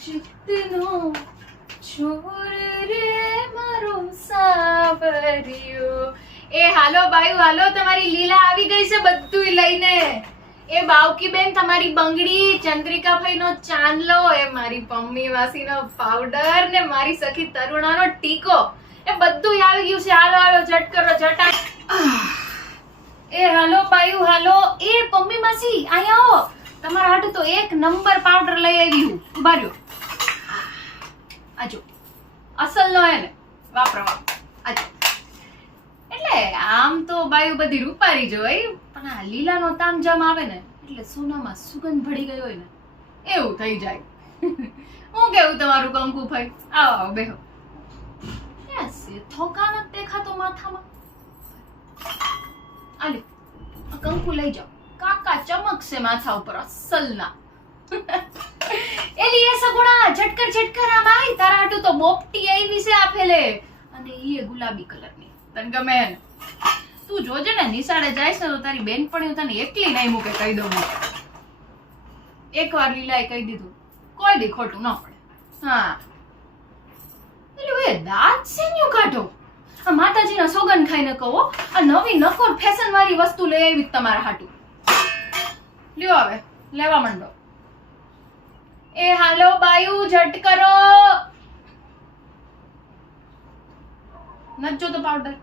ચિત્તનો ચોર રે મારો સાવરિયો. એ હાલો બાયુ હાલો, તમારી લીલા આવી ગઈ છે બધું લઈને. એ બાવકી બેન તમારી બંગડી, ચંદ્રિકા ભાઈનો ચાંદલો, એ મારી પમ્મી વાસીનો પાવડર ને મારી સખી તરુણાનો ટીકો, એ બધું આવી ગયું છે. હાલો હાલો ઝટ કરો ઝટાક. એ હાલો બાયુ હાલો. એ પમ્મી માસી અહીંયા આવો, તમારા હાટુ તો એક નંબર પાવડર લઈ આવી હું. ઉભા રહ્યો. આજો અસલ નો હે ને, વાપરવા આજો. એટલે આમ તો બાયુ બધી રૂપારી જ હોય, પણ આ લીલાનો તામજામ આવે ને એટલે સોનામાં સુગંધ ભળી ગઈ હોય ને એવું થઈ જાય. હું કેવું તમારું કંકુ ભાઈ? આવો આવો બેહો. એસે થોકા નથી દેખાતો માથામાં. આલે આ કંકુ લઈ જાઓ, કાકા ચમકશે માથા ઉપર અસલના. એલી એ સગુણા ઝટકર ઝટકર આમ આઈ, તારા હાટુ તો બોપટી આવી છે આપેલે, અને ઈ ગુલાબી કલરની. તને ગમે ને? તું જોજે ને, નિશાળે જાય છે તો તારી બેનપણીઓ તને એકલી નહીં મૂકે, કહી દઉં. એકવાર લીલાએ કહી દીધું, કોઈ દી ખોટું ન પડે. હા એટલે એ દાંત શેન્યું કાઢો? આ માતાજીના સોગન ખાઈને કહો, આ નવી નકોર ફેશન વાળી વસ્તુ લઈ આવી તમારા હાટુ. લ્યો હવે લેવા માંડો. એ હાલો બાયુ ઝટ કરો. નચો તો પાવડર.